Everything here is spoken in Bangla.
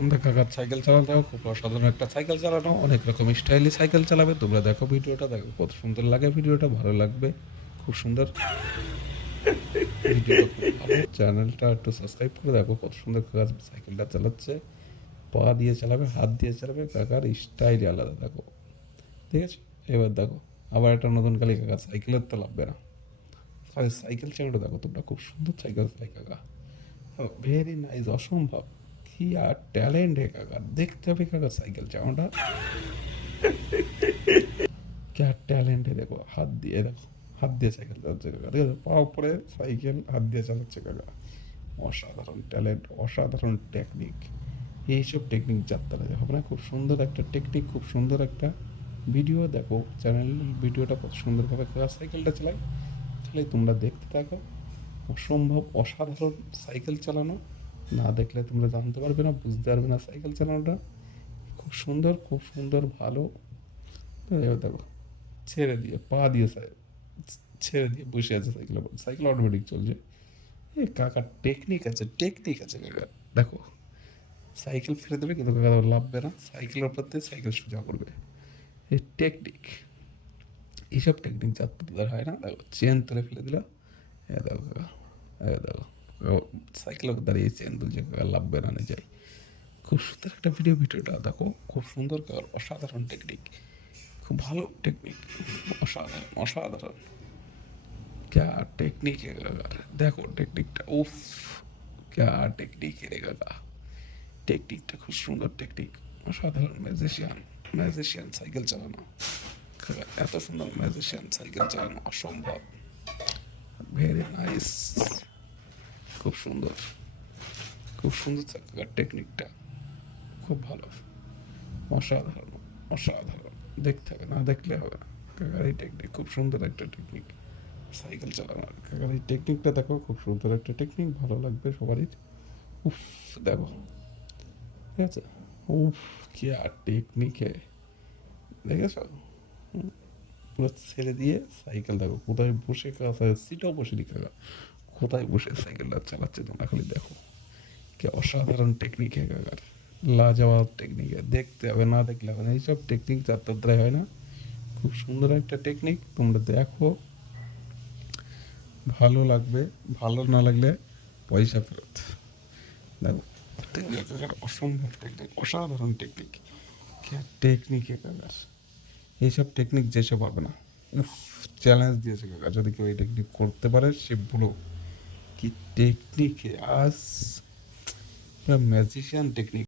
আমরা কাকার সাইকেল চালানো খুব অসাধারণ একটা সাইকেল চালানো, অনেক রকম স্টাইলে সাইকেল চালাবে। তোমরা দেখো ভিডিওটা, দেখো কত সুন্দর লাগে ভিডিওটা, ভালো লাগবে, খুব সুন্দর। চ্যানেলটা একটু সাবস্ক্রাইব করে দেখো কত সুন্দর কাকা সাইকেলটা চালাচ্ছে। পা দিয়ে চালাবে, হাত দিয়ে চালাবে, কাকার স্টাইল আলাদা, দেখো। ঠিক আছে? এবার দেখো, আবার একটা নতুন কালি কাকা সাইকেলের তো লাগবে না। সাইকেল চালানোটা দেখো তোমরা, খুব সুন্দর সাইকেল চালাই কাকা। ভেরি নাইস অসম্ভব। কি আর ট্যালেন্ট হে কাকা দেখতে হবে কাকা সাইকেল চালানোটা क्या ট্যালেন্ট है দেখো হাত দিয়ে দেখো হাত দিয়ে সাইকেল চালাচ্ছে কাকা ঠিক আছে পা উপরে সাইকেল হাত দিয়ে চালাচ্ছে কাকা অসাধারণ ট্যালেন্ট অসাধারণ টেকনিক এইসব টেকনিক যাত্রা হবে না খুব সুন্দর একটা টেকনিক খুব সুন্দর একটা ভিডিও দেখো চ্যানেল ভিডিওটা কত সুন্দরভাবে কাকা সাইকেলটা চালায় তাহলে তোমরা দেখতে থাকো অসম্ভব অসাধারণ সাইকেল চালানো না দেখলে তোমরা জানতে পারবে না, বুঝতে পারবে না সাইকেল চালানোটা। খুব সুন্দর খুব সুন্দর, ভালো। দেখো, ছেড়ে দিয়ে, পা দিয়ে ছেড়ে দিয়ে বসে আছে সাইকেল সাইকেল অটোমেটিক চলছে। এ কাকার টেকনিক আছে টেকনিক আছে কাকা। দেখো, সাইকেল ফেলে দেবে কিন্তু কাকা লাভবে না। সাইকেলের উপর দিয়ে সাইকেল সোজা করবে। এই টেকনিক এইসব টেকনিক যাত্রীদের হয় না। দেখো চেন তুলে ফেলে দিল। এ দেখো কাকা, এ দেখো। সাইকেলের উপর দাঁড়িয়ে চেন তুলছে কাকা লাভবে না যায় খুব সুন্দর একটা ভিডিও ভিডিওটা দেখো খুব সুন্দর কাকার অসাধারণ টেকনিক খুব ভালো টেকনিক অসাধারণ অসাধারণ क्या टेक्निक है काका দেখো টেকনিকটা উফ क्या টেকনিক রে কাকা টেকনিকটা খুব সুন্দর টেকনিক অসাধারণ ম্যাজিশিয়ান ম্যাজিশিয়ান সাইকেল চালানো কাকা এত সুন্দর ম্যাজিশিয়ান সাইকেল চালানো অসম্ভব ভেরি নাইস খুব সুন্দর। খুব সুন্দর কাকার টেকনিকটা খুব ভালো। অসাধারণ অসাধারণ। দেখতে হবে, না দেখলে হবে না। কাকার এই টেকনিক খুব সুন্দর একটা টেকনিক সাইকেল চালানোর কাকার এই টেকনিকটা দেখো, খুব সুন্দর একটা টেকনিক ভালো লাগবে সবারই। উফ, দেখো। ঠিক আছে? উফ, কি আর টেকনিক দেখেছ? পুরো ছেড়ে দিয়ে সাইকেল দেখো, কোথায় বসে কাকা সিটও বসে নি কাকা। কোথায় বসে সাইকেলটা চালাচ্ছে তোমরা খালি দেখো। কি অসাধারণ টেকনিক হে কাকার লাজবাব টেকনিক দেখতে হবে, না দেখলে হবে না। এইসব টেকনিক যাত্রায় হয় না। খুব সুন্দর একটা টেকনিক তোমরা দেখো। ভালো লাগবে। ভালো না লাগলে পয়সা ফেরত। দেখো অসম্ভব টেকনিক অসাধারণ টেকনিক টেকনিক কাকার এইসব টেকনিক যেসব হবে না। চ্যালেঞ্জ দিয়েছে কাকা। যদি কেউ এই টেকনিক করতে পারে, সে বলো কি টেকনিক আজ ম্যাজিশিয়ান টেকনিক